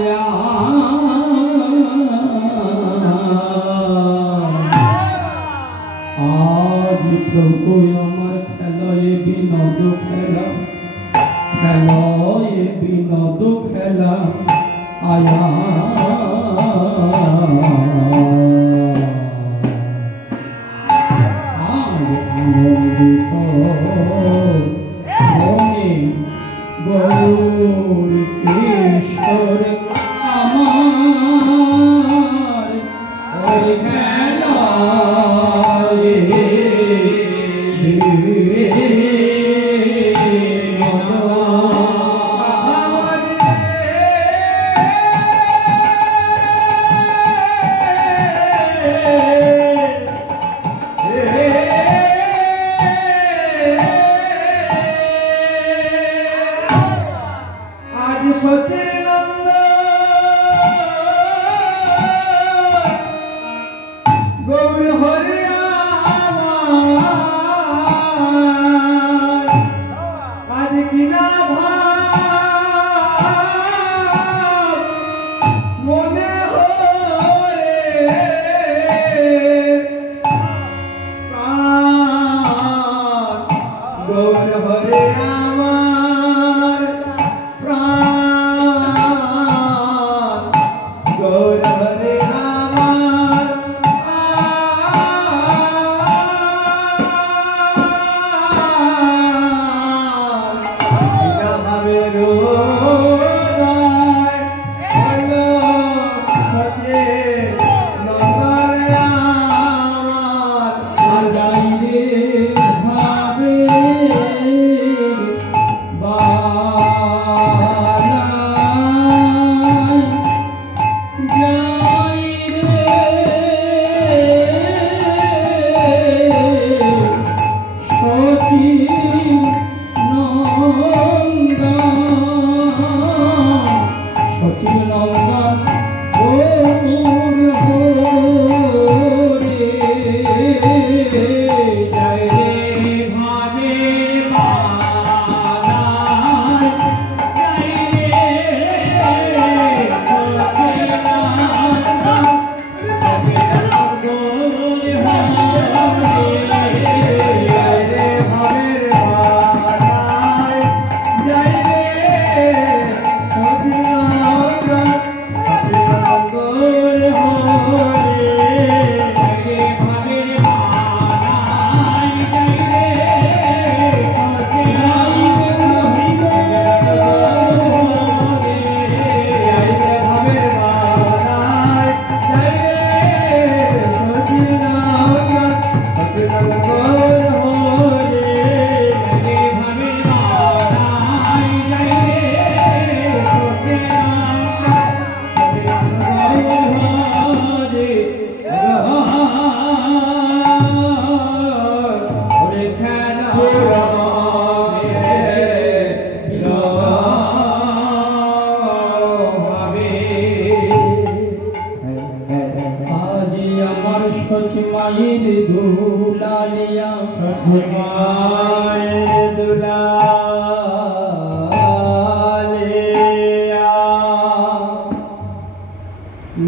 आया आज प्रभु अमर खेलाए विनोद खेला खेलाए विनोद खेला आया गौर किशोर अमर और खेलाए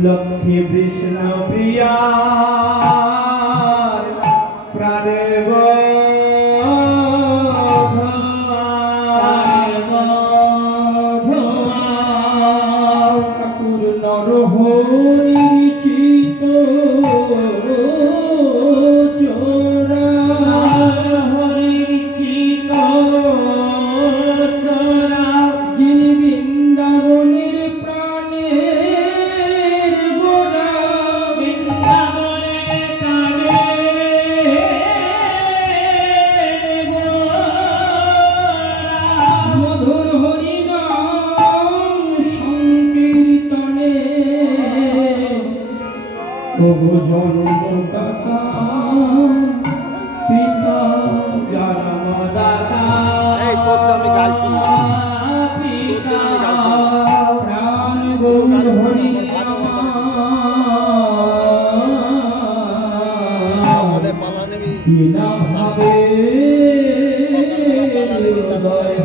लक्ष्मी विष्णु प्रिया प्राणेव ठाकुर नरहरि चित चोरा हरि चित चोरा जिनि बृंदावनेर प्राणेर गोरा बृंदावनेर प्राणेर गोरा मधुर हरि नाम संकीर्तने प्रभु जन्मदाता पिता जन्मदाता पिता प्राण गौर हरि बिना भावे हृदय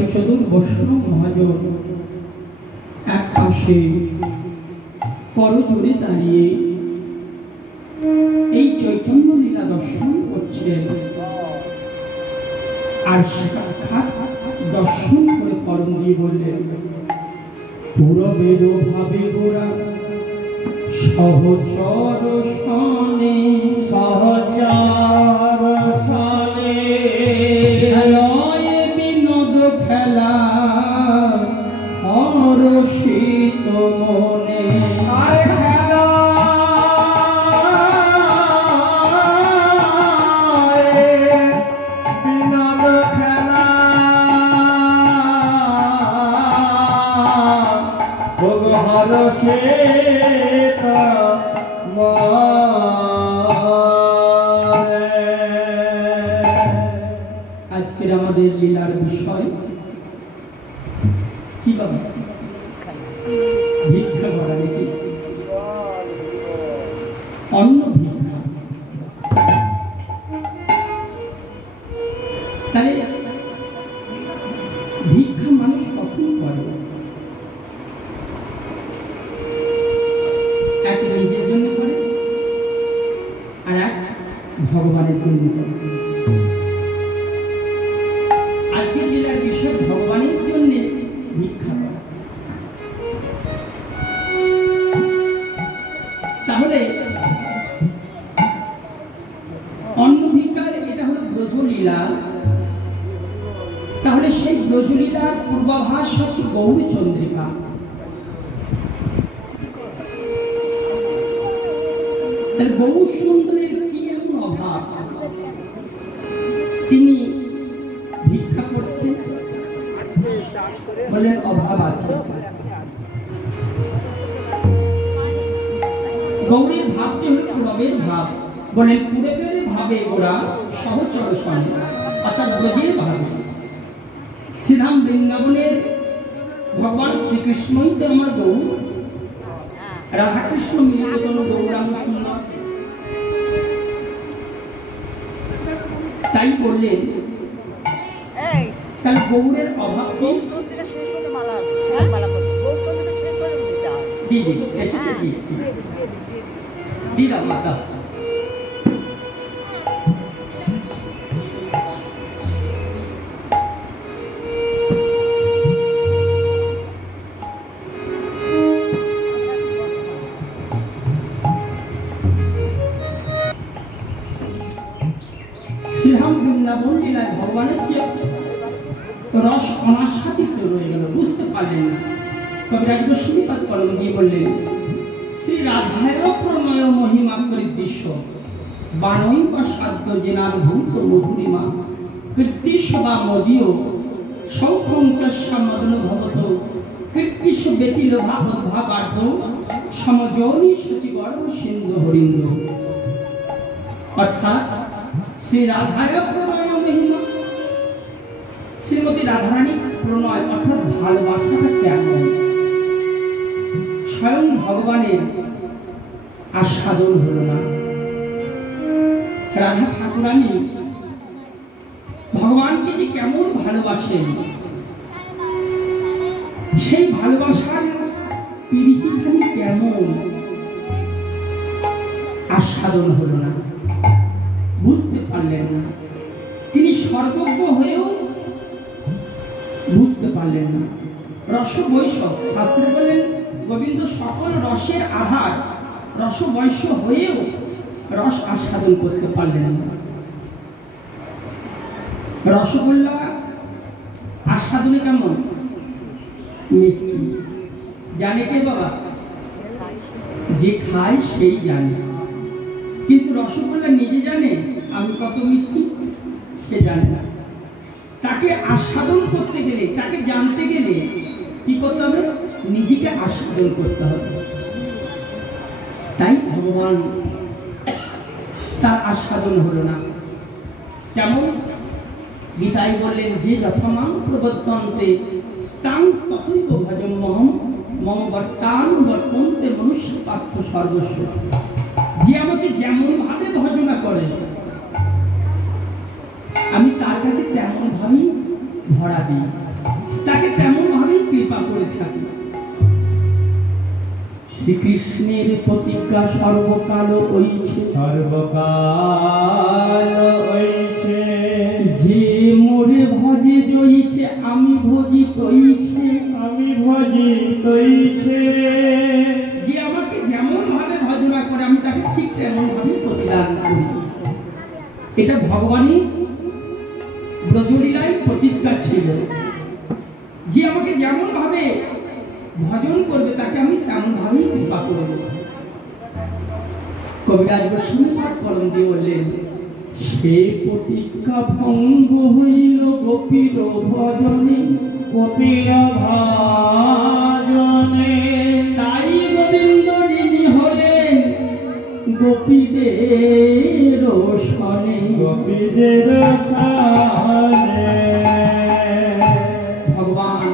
দশচতুর বৈষ্ণব মহাজন এক পাশে করজোড়ে দাঁড়িয়ে এই চৈতন্য লীলা দর্শন করছিলেন। আর সাক্ষাৎ দর্শন করে করণ দিয়ে বললেন, পুরবেদ ভাবে গোরা সহচর সনে সহচর সনে খেলায় বিনোদ খেলা হরষিত মনে। আর খেলা বিনোদ খেলা ভোগ হরষিত আজকের আমাদের লীলার বিষয় কি বাবা? ভিক্ষা করা নাকি? অন্ন ভিক্ষা। তাহলে ভিক্ষা মানুষ কখন করে? এক নিজের জন্য করে, আর এক ভগবানের জন্য করে। আজকের লীলার বিষয় ভগবানের জন্য ভিক্ষা করা। তাহলে অন্ন ভিক্ষার এটা হলো ব্রজলীলা। তাহলে সেই ব্রজলীলার পূর্বাভাস হচ্ছে গৌরী চন্দ্রিকা। তাহলে গৌর সুন্দরের কি এমন অভাব তিনি ভিক্ষা করছেন? বললেন অভাব আছে। গৌরীর ভাবটি হল পুরবের ভাব। বলেন পুরবের ভাবে ওরা সহচর সনে, অর্থাৎ ব্রজের ভাবে। শ্রীধাম বৃন্দাবনের ভগবান শ্রীকৃষ্ণই তো আমার গৌর, রাধাকৃষ্ণ মিলিত কোনো গৌরাঙ্গ সুন্দর। তাই বললেন তাহলে গৌরের অভাব কি? দিদি এসেছে, দিদা মাতা শ্রীধাম বৃন্দাবন লীলায় ভগবানের যে রস অনাস্বাদিত রয়ে গেল, বুঝতে পারলেন না। কবিরাজ গোস্বামীপাদ কলম দিয়ে বললেন, শ্রী রাধায় প্রণয় মহিমা কৃদ্দৃশ্য বাণৈ বা সাধ্য জেনার ভূত মধুরিমা কৃত্তিস্ব বা মদীয় সৌখঞ্চস্যা মদন ভবত কৃত্তিস্ব ব্যতিলোভা উদ্ভাবার্ধ সমজনী সচি গর্ভ সিন্ধু হরিন্দ। অর্থাৎ শ্রী রাধায় প্রণয় মহিমা, শ্রীমতী রাধারানী প্রণয় অর্থাৎ ভালোবাসাটা কেমন, স্বয়ং ভগবানের আস্বাদন হলো না। রাধা ঠাকুরানী ভগবানকে যে কেমন ভালোবাসেন, সেই ভালোবাসার প্রীতিখানি কেমন আস্বাদন হলো না, বুঝতে পারলেন না। তিনি সর্বজ্ঞ হয়েও বুঝতে পারলেন না। রস বৈষ্ণব শাস্ত্রে বলেন গোবিন্দ সকল রসের আধার, রস বৈষ্ণব হয়েও রস আস্বাদন করতে পারলেন না। রসগোল্লা আস্বাদনে কেমন? মিষ্টি। জানে কে বাবা? যে খায় সেই জানে। কিন্তু রসগোল্লা নিজে জানে আমি কত মিষ্টি? সে জানে না। তাকে আস্বাদন করতে গেলে, তাকে জানতে গেলে কি করতে হবে? নিজেকে আস্বাদন করতে হবে। তাই ভগবান তার আস্বাদন হলো না। কেমন? গীতায় বললেন যে যথমাং প্রবর্তন্তে স্তাং তথৈব ভজম্যহম মম বর্তানুবর্তন্তে মনুষ্য পার্থ সর্বস্ব। যে আমাকে যেমন ভাবে ভজনা করে আমি তার কাছে তেমন ভাবেই ভরা দিই। সর্বকাল হইছে সর্বকাল হইছে যে মোরে ভজে জইছে আমি ভজি তইছে আমি ভজি তৈছে যে আমাকে যেমন ভাবে ভজনা করে আমি তাকে ঠিক তেমন ভাবে প্রতিদান করি। এটা ভগবানই ব্রজলীলায় প্রতিজ্ঞা ছিল, যে আমাকে যেমন ভাবে ভজন করবে তাকে আমি তেমন ভাবেই কৃপা করব। কবিরাজ গোস্বামীপাদ কলম দিয়ে বললেন, সে প্রতিজ্ঞা ভঙ্গ হইল গোপীর ভজনে কপিল ভজনে তাই গোবিন্দ ঋণী হলেন গোপীদের শনে গোপীদের সানে ভগবান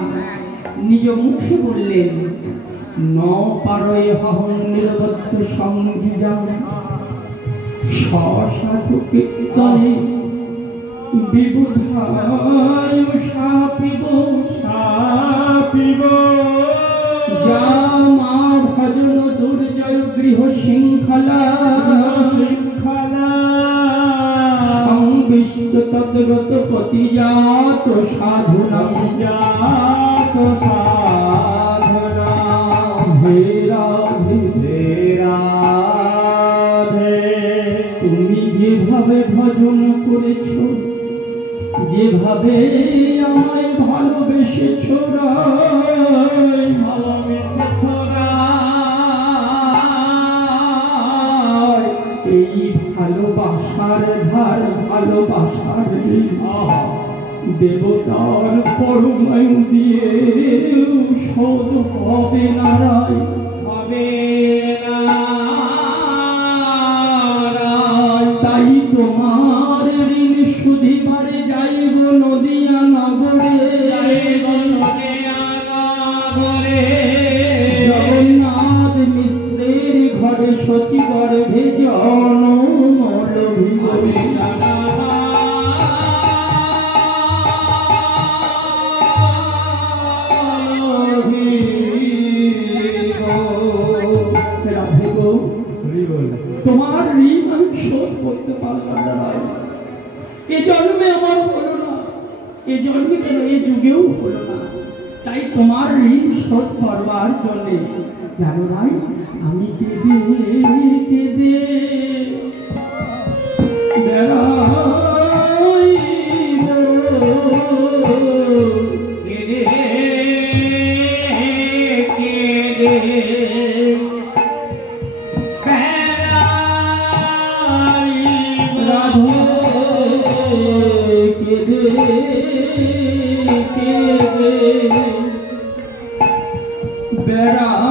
নিজ মুখে বললেন, ন পারয় হহং নিরবদ্ধ সংযুজাম সাধু কীর্তনে বিবুধায় শাপিব সাপিব যা মা ভজন দুর্জয় গৃহ শৃঙ্খলা শৃঙ্খলা সংবিষ্ট তদ্গত পতিজাত সাধুনাম জাত সাধনা হে রাধে হে রাধে তুমি যেভাবে ভজন করেছ, যেভাবে আমায় ভালোবেসেছ ভালোবেসে ছোড়া এই ভালোবাসার ধার ভালোবাসার দেবতার পরমায়ু দিয়ে শোধ হবে নারায় হবে না তাই তোমার ঋণ সুধিবারে যাইব নদিয়া নগরে জগন্নাথ মিশ্রের ঘরে শচী গর্ভে জনম লভিব রাধে গো, তোমার ঋণ আমি শোধ করতে পারলাম না। এ জন্মে আমার হলো না, এ জন্মে কেন এই যুগেও হলো না। তাই তোমার ঋণ শোধ করবার জন্য জানো রাই আমি কেঁদে কেঁদে বেড়াই কেদে কেদে রাধে কেঁদে কেঁদে বেড়াইব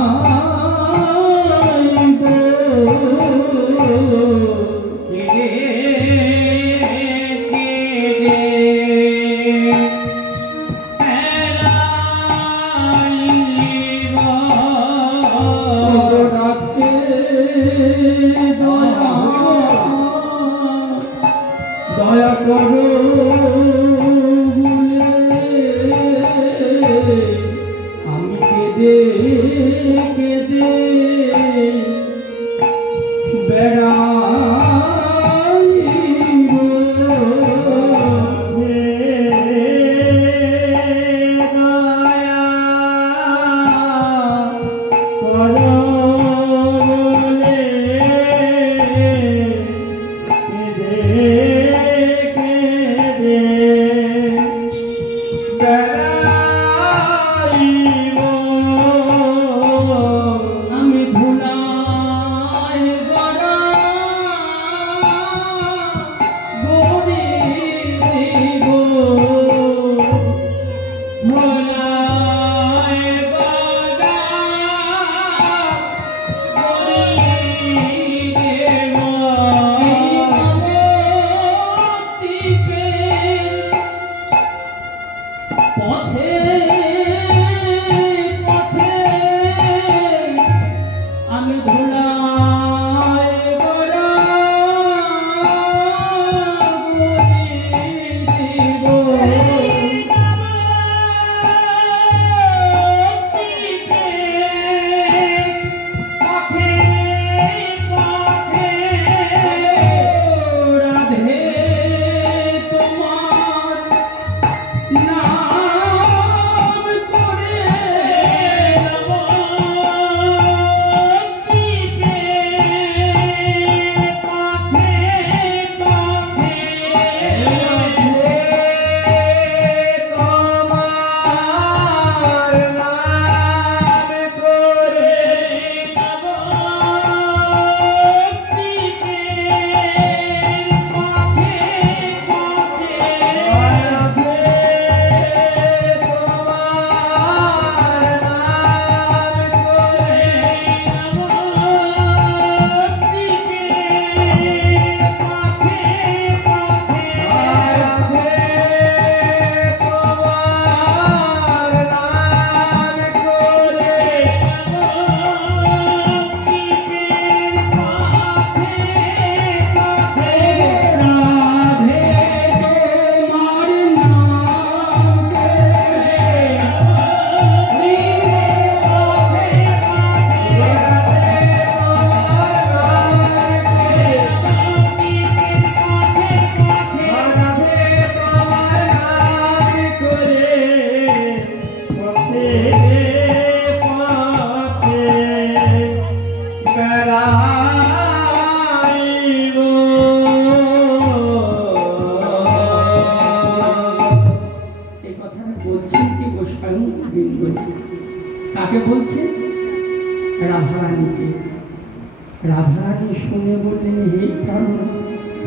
শুনে বললেন, হে প্রাণ,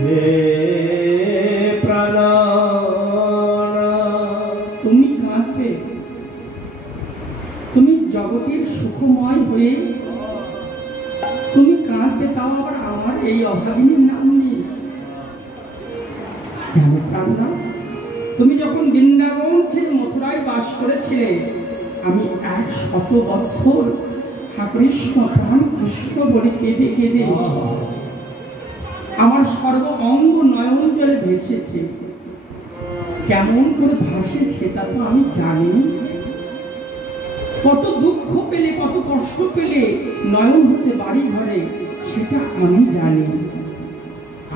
হে প্রাণ, তুমি কাঁদবে? তুমি জগতের সুখময় হয়ে তুমি কাঁদবে, তাও আবার আমার এই অভাবিনীর নাম নিয়ে? জানো প্রাণনা, তুমি যখন বৃন্দাবন ছেড়ে মথুরায় বাস করেছিলে, আমি 100 বৎসর কৃষ্ণ প্রাণ কৃষ্ণ বলে কেঁদে কেঁদে আমার সর্ব অঙ্গ নয়ন জলে ভেসেছে। কেমন করে ভাসেছে তা তো আমি জানি। কত দুঃখ পেলে, কত কষ্ট পেলে নয়ন হতে বাড়ি ধরে, সেটা আমি জানি।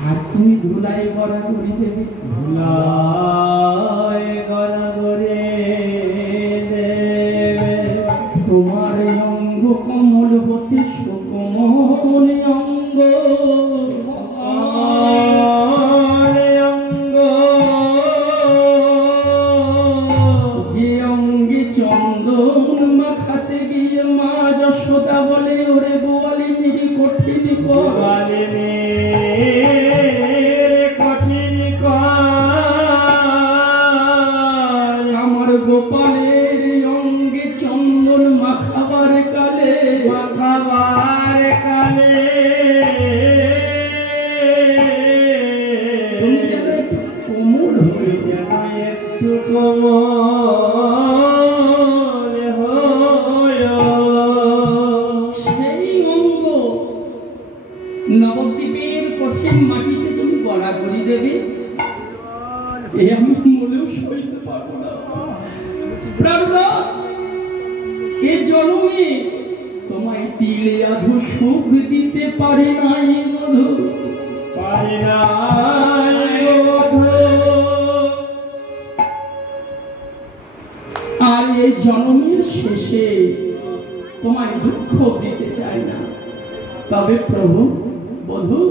আর তুমি ধুলায় গড়াগড়ি দেবে, ধুলায় গড়াগড়ি দেবে। তোমার অঙ্গ কমল হতে সুকোমল অঙ্গ, অঙ্গ যে অঙ্গে চন্দন মাখাতে গিয়ে মা যশোদা বলে, ওরে গোয়ালিনী কঠিন কর, আমার গোপালের অঙ্গে চন্দন মাখাবার কালে, তুমি যেন একটু কোমল হয়ে যাও। একটু কোমল হয়। সেই অঙ্গ নবদ্বীপের কঠিন মাটিতে তুমি গড়াগড়ি দেবে, এ আমি মনেও সইতে পারবো না। প্রাণনাথ, এ জন্মে তোমায় দিলে আধো সুখ দিতে পারে নাই মধু, পারি নাই বধূ। আর এই জন্মের শেষে তোমায় দুঃখ দিতে চাই না। তবে প্রভু বধূ,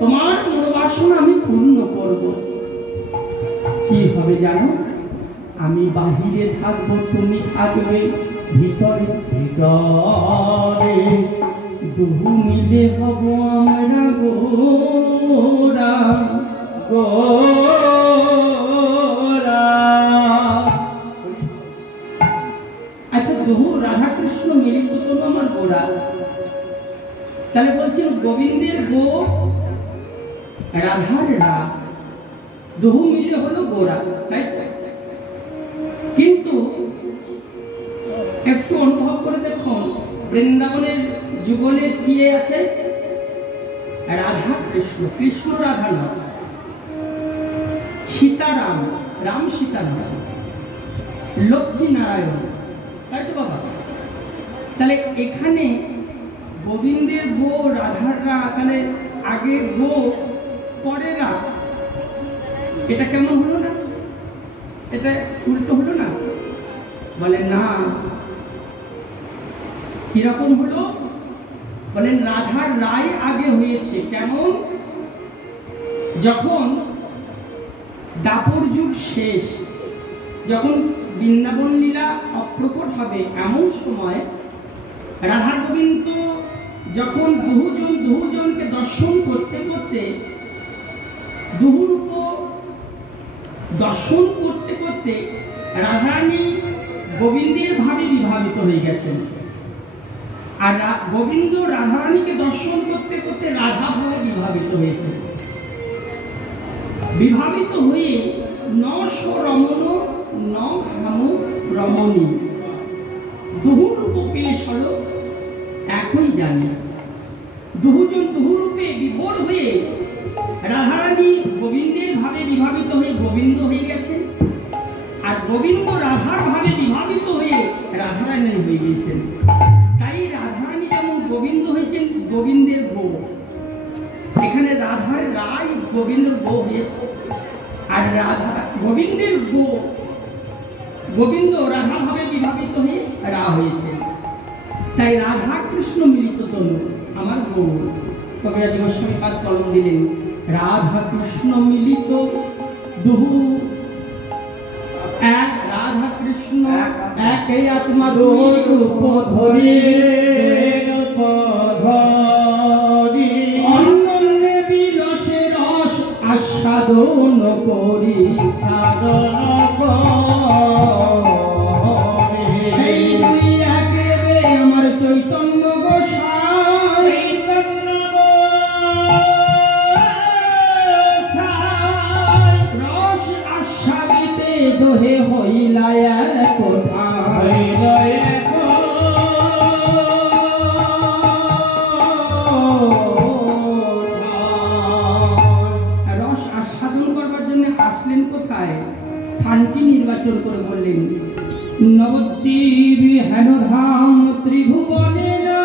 তোমার মনোবাসনা আমি পূর্ণ করব। কি হবে জানো? আমি বাহিরে থাকবো, তুমি থাকবে ভিতরে। ভিতরে দুহু মিলে হব আমরা গোরা, গোরা। আচ্ছা, দুহু রাধা কৃষ্ণ মিলিত তো আমার গোরা, তাহলে বলছেন গোবিন্দের গো, রাধার রা, দুহু মিলে হলো গোরা, তাই তো? কিন্তু একটু অনুভব করে দেখুন, বৃন্দাবনের যুগলে কি আছে? রাধা কৃষ্ণ, কৃষ্ণ রাধা নয়, সীতারাম, রাম সীতারাম, লক্ষ্মী নারায়ণ, তাই তো বাবা? তাহলে এখানে গোবিন্দের গো, রাধার রা, তাহলে আগে গো পরে রা, এটা কেমন হলো না? এটা উল্টো হলো না? বলে না। কিরকম হলো? বলেন রাধার রায় আগে হয়েছে। কেমন? যখন দাপর যুগ শেষ, যখন বৃন্দাবন লীলা অপ্রকট হবে, এমন সময় রাধা গোবিন্দ যখন দুজনকে দর্শন করতে করতে, দুহুরূপ দর্শন করতে করতে রাধারানী গোবিন্দের ভাবে বিভাবিত হয়ে গেছেন। আর গোবিন্দ রাধারানীকে দর্শন করতে করতে রাধা ভাবে বিভাবিত হয়েছে। বিভাবিত হয়ে নশ রমণ ন ভাম রমণী, দুহুরূপ পেশ হলো একই জানি। দুহুজন দুহুরূপে বিভোর হয়ে রাধারানী গোবিন্দের ভাবে বিভাবিত হয়ে গোবিন্দ হয়ে গেছেন, আর গোবিন্দ রাধার ভাবে বিভাবিত হয়ে রাধারানী হয়ে গিয়েছেন। তাই রাধারানী যেমন গোবিন্দ হয়েছেন, গোবিন্দের গো, এখানে রাধার রায় গোবিন্দের গো হয়েছে। আর রাধা গোবিন্দের গো, গোবিন্দ রাধা ভাবে বিভাবিত হয়ে রা হয়েছে। তাই রাধা কৃষ্ণ মিলিত তনু আমার গৌর। কবিরাজ গোস্বামী পাদ কলম দিলেন, রাধা কৃষ্ণ মিলিত দুহু এক, রাধা কৃষ্ণ একই আত্মা দুই রূপ ধরি, রূপ ধরি সাধন করি সেই দুই একে আমার চৈতন্য গোসাই রস আস্বাদিতে দোহে হইলা এক কোঠায় রস আস্বাদন করবার জন্য আসলেন কোথায়? স্থানটি নির্বাচন করে বললেন নবদ্বীপ হেনধাম ত্রিভুবনে না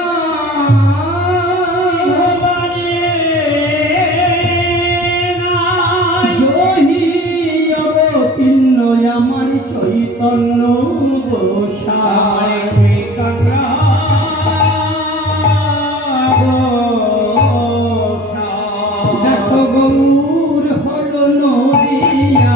আমার চৈতন্য গোসাই দেখো গৌর হলো নদিয়া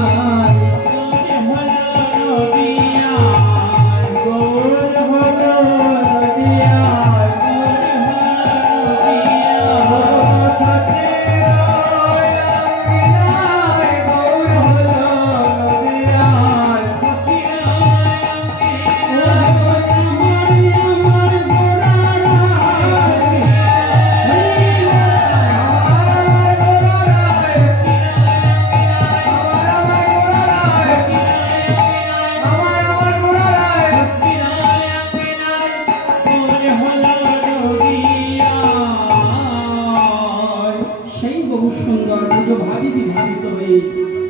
ভাবি বিভাবিত হয়ে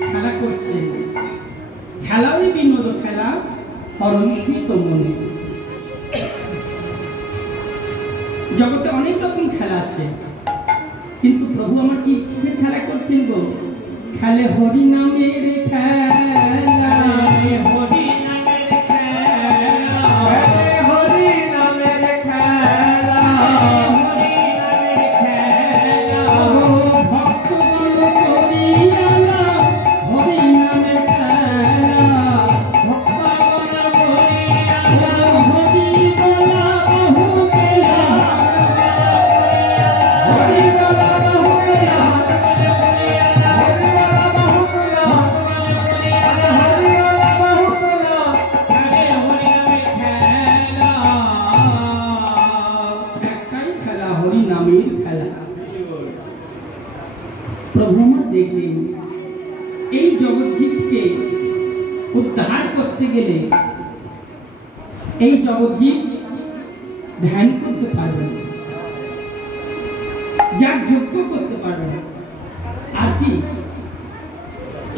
খেলা করছে। খেলারই বিনোদ খেলা হরণস্মিত মনে। জগতে অনেক রকম খেলা আছে, কিন্তু প্রভু আমার কি কিসের খেলা করছেন গো? খেলে হরি নামের খেলা, হরি নামের খেলা, হরি নামের খেলা, হরি নামের খেলা, ভক্তগণ করিয়ালা হরি নামের খেলা, ভক্তগণ করিয়ালা হরি বলা বহু খেলা, হরি বলা বহু খেলা, প্রভু আমার দেখলেন এই জগৎজীবকে উদ্ধার করতে গেলে এই জগৎজীব ধ্যান করতে পারবে না, যার যজ্ঞ করতে পারবে না, আর কি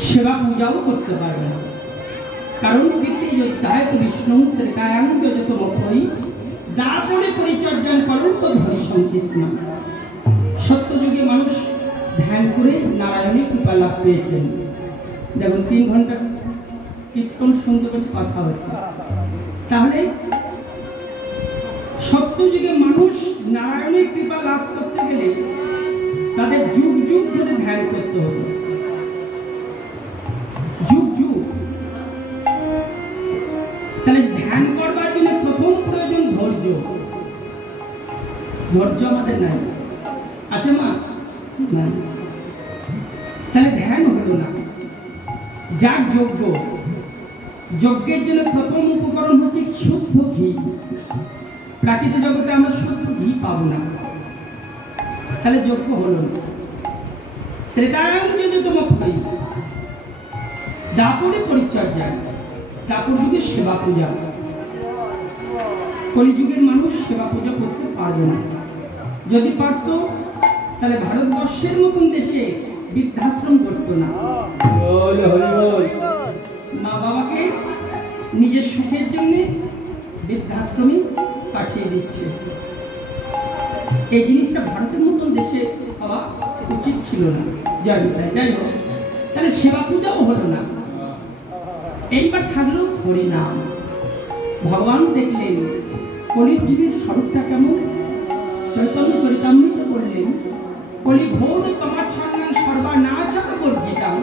সেবা পূজাও করতে পারবে না। কারণ কীর্তি যোদ্ধায় তো বিষ্ণু ত্রেতায়াং যতমক্ষই দাপরে পরিচর্যান করেন তো ধরি সংকীর্তন। সত্যযুগে মানুষ ধ্যান করে নারায়ণের কৃপা লাভ পেয়েছেন। দেখুন 3 ঘন্টা কীর্তন শুনতে বসে কথা হচ্ছে। তাহলে সত্যযুগে মানুষ নারায়ণের কৃপা লাভ করতে গেলে তাদের যুগ যুগ ধরে ধ্যান করতে হতো, যুগ যুগ। তাহলে ধ্যান করবার জন্য প্রথম প্রয়োজন ধৈর্য। ধৈর্য আমাদের নাই, আছে মা? নাই। তাহলে ধ্যান হলো না। যার যজ্ঞ, যজ্ঞের জন্য প্রথম উপকরণ হচ্ছে শুদ্ধ ঘি। প্রাকৃত জগতে আমরা শুদ্ধ ঘি পাবো না, তাহলে যজ্ঞ হলো না। ত্রেতায়াং যতমক্ষই দাপরে পরিচর্যা, দাপর যুগে সেবা পূজা। কলিযুগের মানুষ সেবা পূজা করতে পারবে না। যদি পারত তাহলে ভারতবর্ষের মতন দেশে বৃদ্ধাশ্রম করতো না। মা বাবাকে নিজের সুখের জন্য বৃদ্ধাশ্রমে পাঠিয়ে দিচ্ছে। এই জিনিসটা ভারতের মতন দেশে হওয়া উচিত ছিল না। যাই হোক, তাহলে সেবা পূজাও হলো না। এইবার থাকলো হরিনাম। ভগবান দেখলেন কলির জীবের স্বরূপটা কেমন। চৈতন্য চরিতামৃতে বললেন কলি ঘোর তমাচ্ছন্নাং সর্বানাচত বর্জিতাং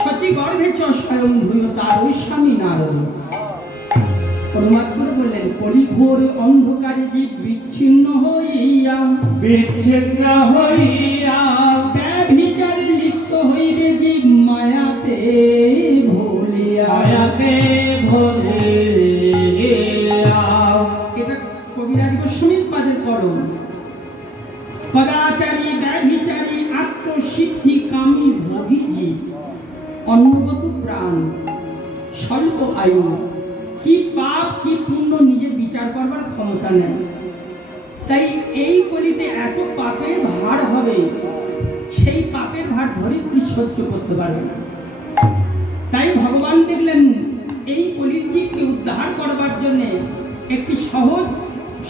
সচি গর্ভে চ স্বয়ং ভূয়তার ওই স্বামী নারদ। অনুবাদ করে বললেন কলি ঘোর অন্ধকারে জীব বিচ্ছিন্ন হইয়া ব্যভিচারে লিপ্ত হইবে জীব জীব, অন্নগত প্রাণ, স্বল্প আয়ু, কি পাপ কি পুণ্য নিজে বিচার করবার ক্ষমতা নেই। তাই এই কলিতে এত পাপের ভার হবে, সেই পাপের ভার ধরিত্রী সহ্য করতে পারবে না। তাই ভগবান দেখলেন এই কলির জীবকে উদ্ধার করবার জন্য একটি সহজ,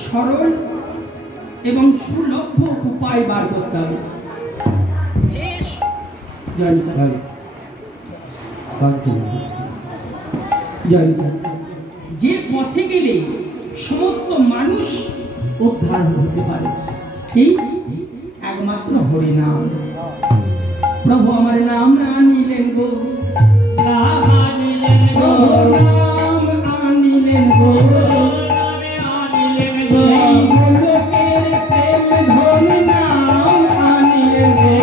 সরল এবং সুলভ্য উপায় বার করতে হবে। যে পথে গেলে সমস্ত মানুষ উদ্ধার হতে পারে, এই একমাত্র হরি নাম। প্রভু আমার নাম আনিলেন গো, নাম আনিলেন গো, নাম আনিলেন গো, সেই গোলকের প্রেম ধন নাম আনিলেন গো।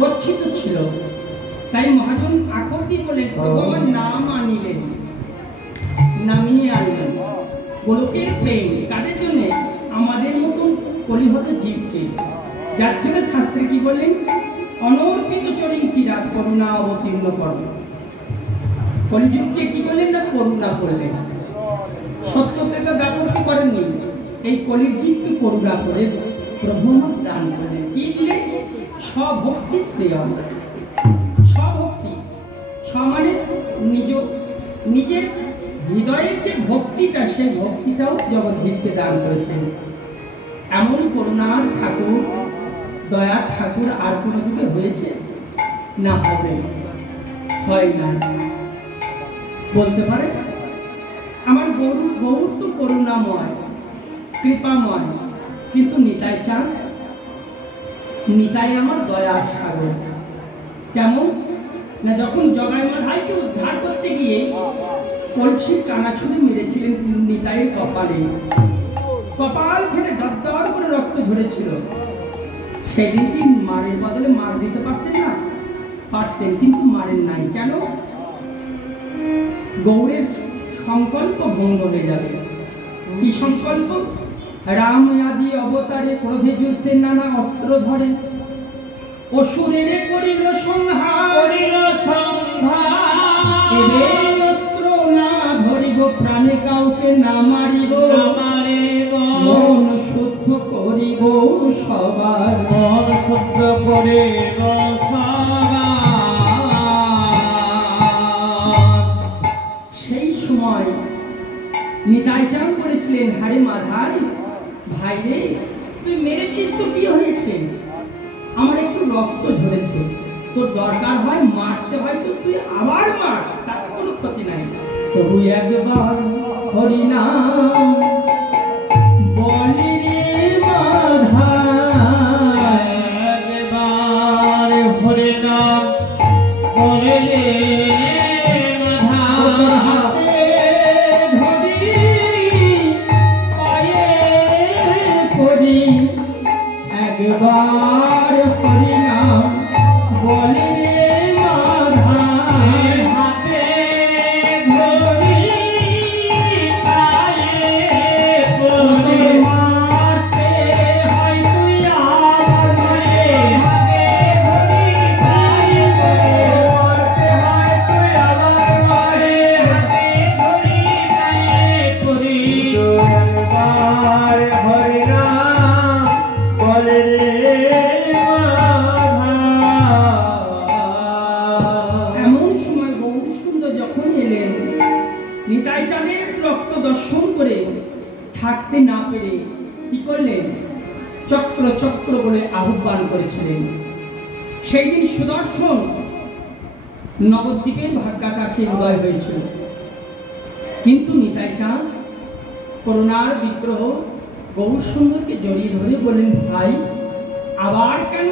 গচ্ছিত ছিল, তাই মহাজন আখর দিয়ে বলেন ভগবান নাম আনিলেন, নামিয়ে আনলেন। গোলকের প্রেম কাদের জন্য? আমাদের মতন কলিহত জীবকে, যার জন্য শাস্ত্রে কি বললেন? অনর্পিত চরিং চিরাত করুণা অবতীর্ণ করো। কলিযুগকে কি বললেন? না করুণা করলেন। সত্যতা দাপর কি করেননি, এই কলির জীবকে করুণা করে প্রভু দান করলেন। কি দিলেন? স্বভক্তি শ্রেয়। স্বভক্তি মানে নিজের হৃদয়ের যে ভক্তিটা, সেই ভক্তিটাও জগৎ জীবকে দান করেছেন। এমন করুণার ঠাকুর, দয়ার ঠাকুর আর কোনো যুগে হয়েছে? না, হবে, হয় না। বলতে পারে আমার গৌর তো করুণাময়, কৃপাময়, কিন্তু নিতাই চান, নিতাই আমার দয়ার সাগর। কেমন না, যখন জগাই মাধাইকে উদ্ধার করতে গিয়ে কলসির কানাছুরি মেরেছিলেন নিতাইয়ের কপালে, কপাল ফেটে দরদর করে রক্ত ঝরেছিল। সেদিন কি মারের বদলে মার দিতে পারতেন না? পারতেন, কিন্তু মারেন নাই। কেন? গৌরের সংকল্প ভঙ্গ হয়ে যাবে। কি সংকল্প? রাম আদি অবতারে ক্রোধে যুদ্ধের নানা অস্ত্র ধরে অসুরের করিল সংহার, অস্ত্র না ধরিব, প্রাণে কাউকে না মারিব, মন শুদ্ধ করিব সবার, মন শুদ্ধ করিব সবার। সেই সময় নিতাই চান করেছিলেন, হারে মাধাই ভাই রে, তুই মেরেছিস তো কি হয়েছে? আমার একটু রক্ত ঝরেছে, তোর দরকার হয় মারতে হয় তো তুই আবার মার, তাতে কোনো ক্ষতি নাই। তবু একবার হরিনাম বলি রে মাধাই, একবার হরিনাম বলি রে একবার হরিনাম বলে রে মাধাই, হাতে ধরি পায়ে পড়ে, মারতে হয় তুই আমার মায়ে, হাতে ধরি পায়ে পড়ে, মারতে হয় তুই আমার মায়ে, হাতে ধরি পায়ে পড়ে। একবার হরিনাম বলে রে মাধাই। এমন সময় গৌর সুন্দর যখন এলেন, নিতাই চাঁদের রক্ত দর্শন করে থাকতে না পেরে কি করলেন? চক্র চক্র বলে আহ্বান করেছিলেন। সেই দিন সুদর্শন নবদ্বীপের ভাগ্যাকাশে উদয় হয়েছিল। কিন্তু নিতাই চাঁদ করুণার বিগ্রহ গৌর সুন্দরকে জড়িয়ে ধরে বললেন, ভাই আবার কেন?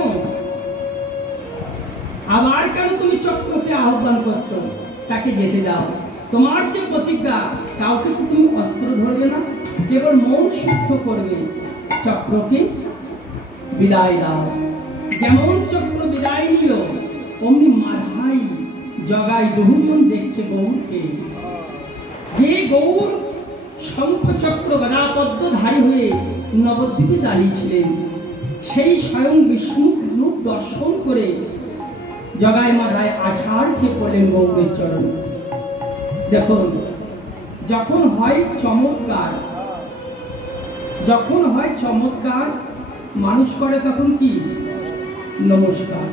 আবার কেন তুমি চক্রকে আহ্বান করছো? তাকে যেতে দাও। তোমার যে প্রতিজ্ঞা, কাউকে তো তুমি অস্ত্র ধরবে না, কেবল মন শুদ্ধ করবে। চক্রকে বিদায় দাও। যেমন চক্র বিদায় নিল, অমনি মাধাই জগাই দুজন দেখছে গৌরকে। যে গৌর শঙ্খ চক্র গদা পদ্মধারী হয়ে নবদ্বীপে দাঁড়িয়েছিলেন, সেই স্বয়ং বিষ্ণু রূপ দর্শন করে জগাই মাধায় আছাড় খেয়ে পড়লেন গৌরের চরণ। দেখুন, যখন হয় চমৎকার, যখন হয় চমৎকার মানুষ করে তখন কি নমস্কার।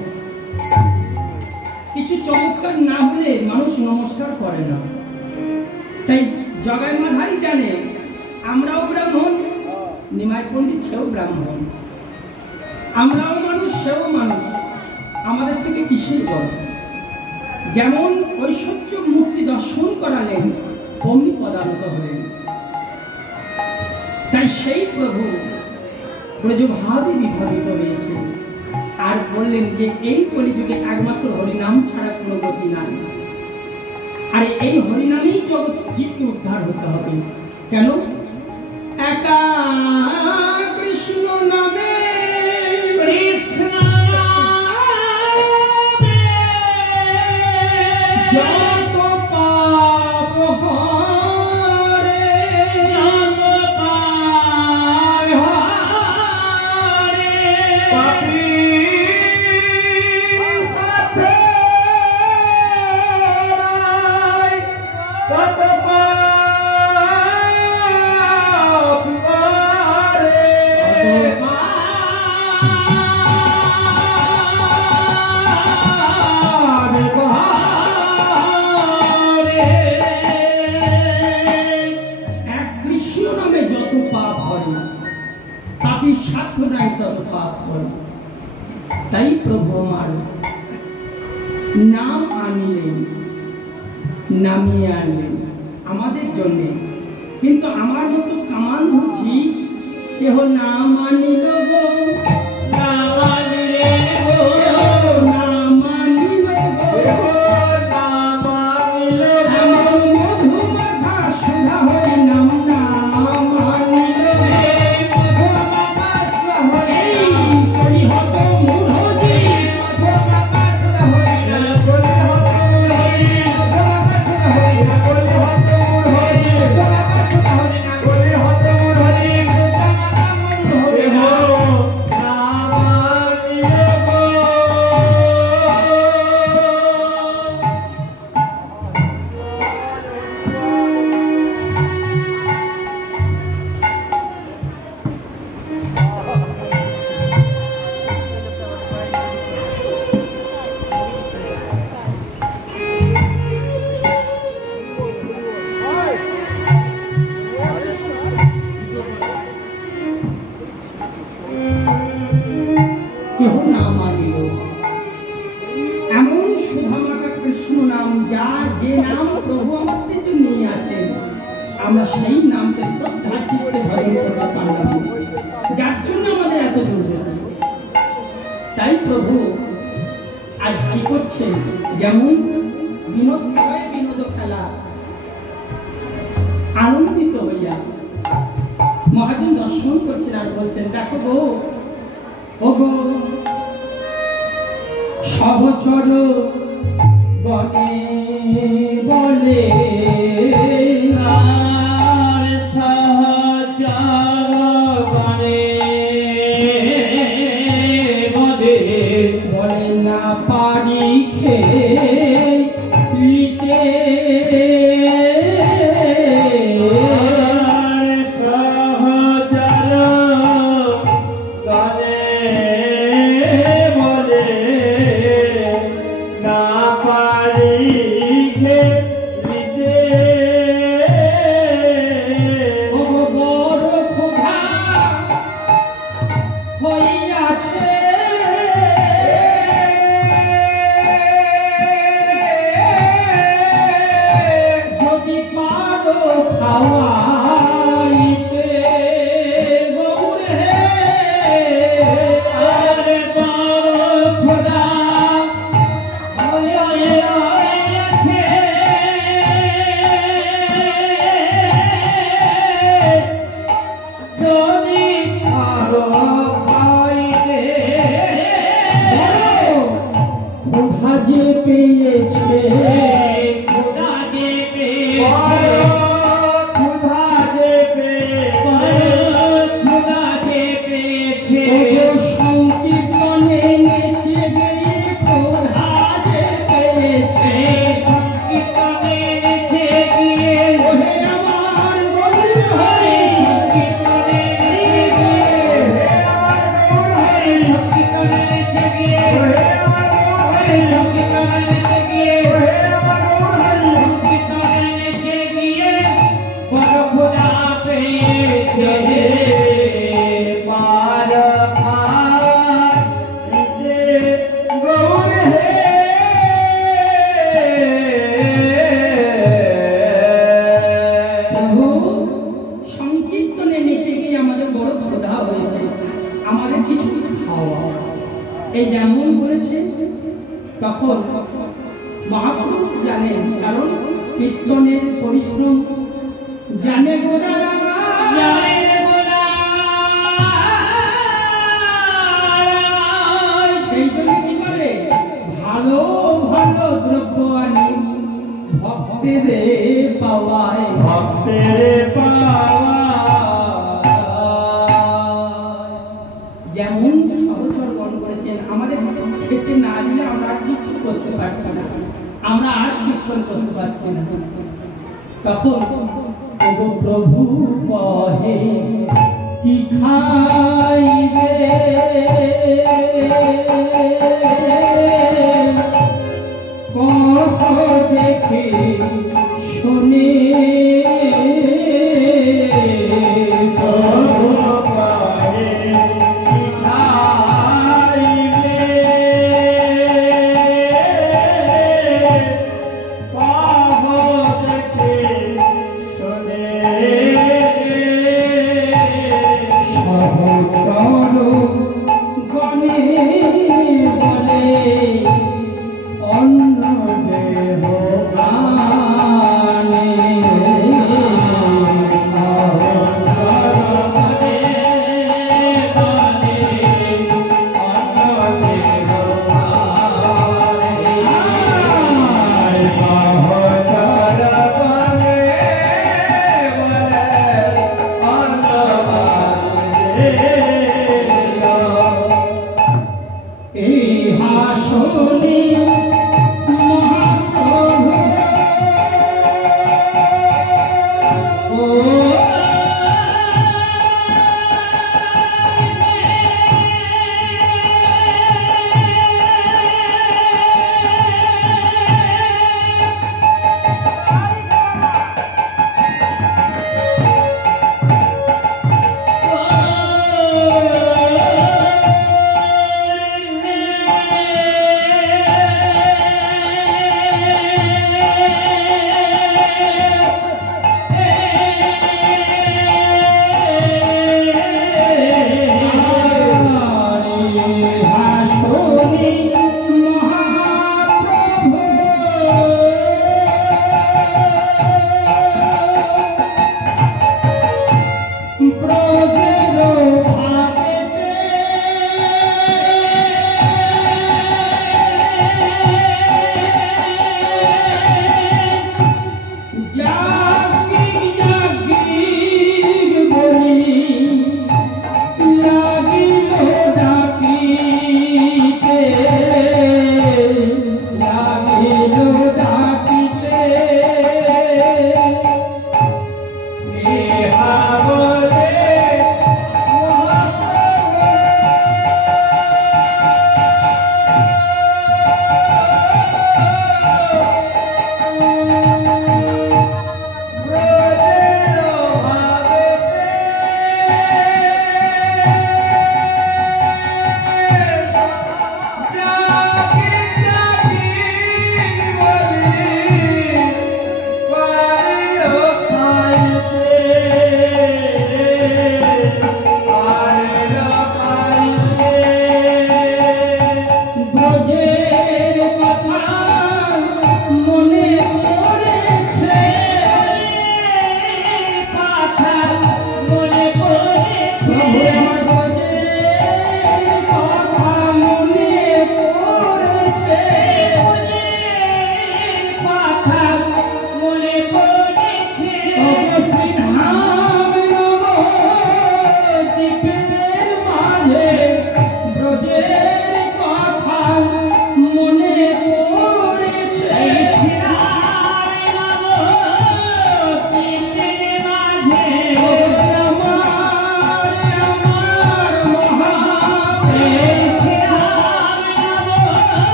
কিছু চমৎকার না হলে মানুষ নমস্কার করে না। তাই জগাই মাধাই জানে আমরাও ব্রাহ্মণ, নিমাই পণ্ডিত সেও ব্রাহ্মণ, আমরাও মানুষ সেও মানুষ, আমাদের থেকে কিসের গর্ব। যেমন ঐশ্বর্য মুক্তি দর্শন করালেন, অমনি পদানত হলেন। তাই সেই প্রভু ব্রজভাবে বিভাবিত হয়েছে আর বললেন যে এই কলিযুগে একমাত্র হরিনাম ছাড়া কোনো গতি নাই। আর এই হরিনামেই জগৎ জীবকে উদ্ধার হতে হবে। কেন? একা কৃষ্ণ নামে, কৃষ্ণ নামে যত পাপ হরে, যত পাপ হরে, পাপী সাথে নাই, কত পাপ হরে, এক কৃষ্ণ নামে যত পাপ হরে, পাপীর সাধ্য নাই তত পাপ করে। তাই প্রভু আমার নাম আনলেন, নামিয়ে আনলেন আমাদের জন্য। কিন্তু আমার মতো কামান ধুচি কেহ নাম আনিল গো, নাম আনিলে গো, নাম আনিল গো, নাম আনিলে গো, এমন মধু মাখা সুধা হরি নাম, নাম আনিল হে মধু মাখা হরি এই করি হত মুধজি, মধু মাখা হরি বলে হত হরি, মধু মাখা হরি বলে হত হরি, মধু মাখা হরি না বলে হত হরি, মধু মাখা হরি নাম কেহ নাম আনিল। এমন সুধামাখা কৃষ্ণ নাম, যা যে নাম প্রভু আমাদের জন্য নিয়ে আসেন, আমরা সেই নামকে শ্রদ্ধা চিত্তে ধারণ করতে পারলাম, যার জন্য আমাদের এত দুর্গতি। তাই প্রভু আজ কি করছেন? যেমন বিনোদ খেলায় বিনোদ খেলা, আনন্দিত হইয়া মহাজন দর্শন করছেন আর বলছেন, দেখো গো, ও গো সহচর বনে বলে আর সহচর বনে বলে বলে না পারি খেলিতে, আর সহচর বনে বলে না পারি খেলিতে, ও বড় ক্ষুধা হইয়াছে, যে পেয়েছে খোদা যে পেয়েছে খোদা যে পেয়েছে খোদা যে পেয়েছে সংকীর্তনে নেচে গিয়ে খোদা যে পেয়েছে সংকীর্তনে নেচে গিয়ে ওহে আমার মন হরি সংকীর্তনে নেচে গিয়ে সংকীর্তনে নেচে গিয়ে সংকীর্তনে নেচে গিয়ে সংকীর্তনে নেচে গিয়ে বড় খোদা পেয়েছে পার পারে গৌর হে প্রভু সংকীর্তনে নেচে গিয়ে আমাদের বড় ক্ষুধা হয়েছে, আমাদের কিছু খাওয়া। এই যেমন বলেছে তখন মহাপ্রভু জানেন, কারণ কীর্তনের পরিশ্রম জানে গোরা জানে গোরা সেই জন্য কি করে ভালো ভালো দ্রব্য আনি ভক্তের পাওয়ায় ভক্তের পাওয়া যেমন সহচরগণ করেছেন, আমাদের খেতে না দিলে আমরা আর কিছু করতে পারছি না, আমরা আর কীর্তন করতে পারছি না। তখন ওগো প্রভু কহে কি খাইবে কহ দেখে শুনে গণে বলে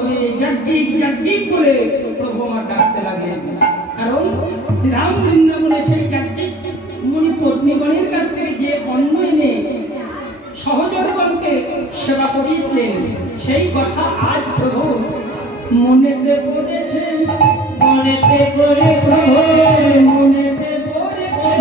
হয়ে জগদীপ জগদীপ বলে প্রভু আমার ডাকতে লাগলেন। কারণ শ্রীরাম বৃন্দাবনে সেই জগদীপ মুনি পত্নীগণের কাছ থেকে যে অন্ন এনে সহচরগণকে সেবা করিয়েছিলেন, সেই কথা আজ প্রভু মনেতে পড়েছেন, মনেতে করেছে, মনেতে পড়েছে,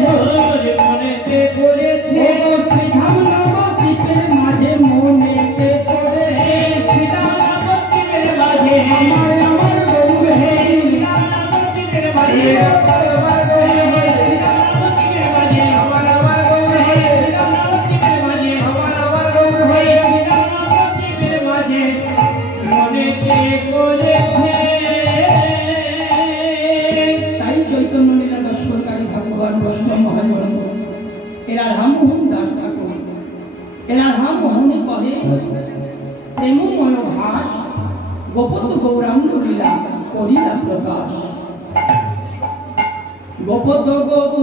মনেতে করেছে, শ্রীধাম নবদ্বীপের মাঝে মনেতে পড়েছে, শ্রীরাম নবদ্বীপের মাঝে আমার গরু হে, শ্রীরাম নবদ্বীপের মাঝে আমার গরু হে, শ্রীরাম নবদ্বীপের মাঝে আমার গরু হে, শ্রীরাম নবদ্বীপের মাঝে আমার গরু হে, শ্রীরাম নবদ্বীপের মাঝে মনেতে করেছে। তাই চৈতন্য লীলা দর্শনকারী ভগবান বৈষ্ণব মহাজন এরা রামমোহন দাস ঠাকুর, এরা রামমোহনে কহে প্রেমময় ভাস গোপত গৌরাঙ্গ লীলা করিলা প্রকাশ। গোপত গৌরাঙ্গ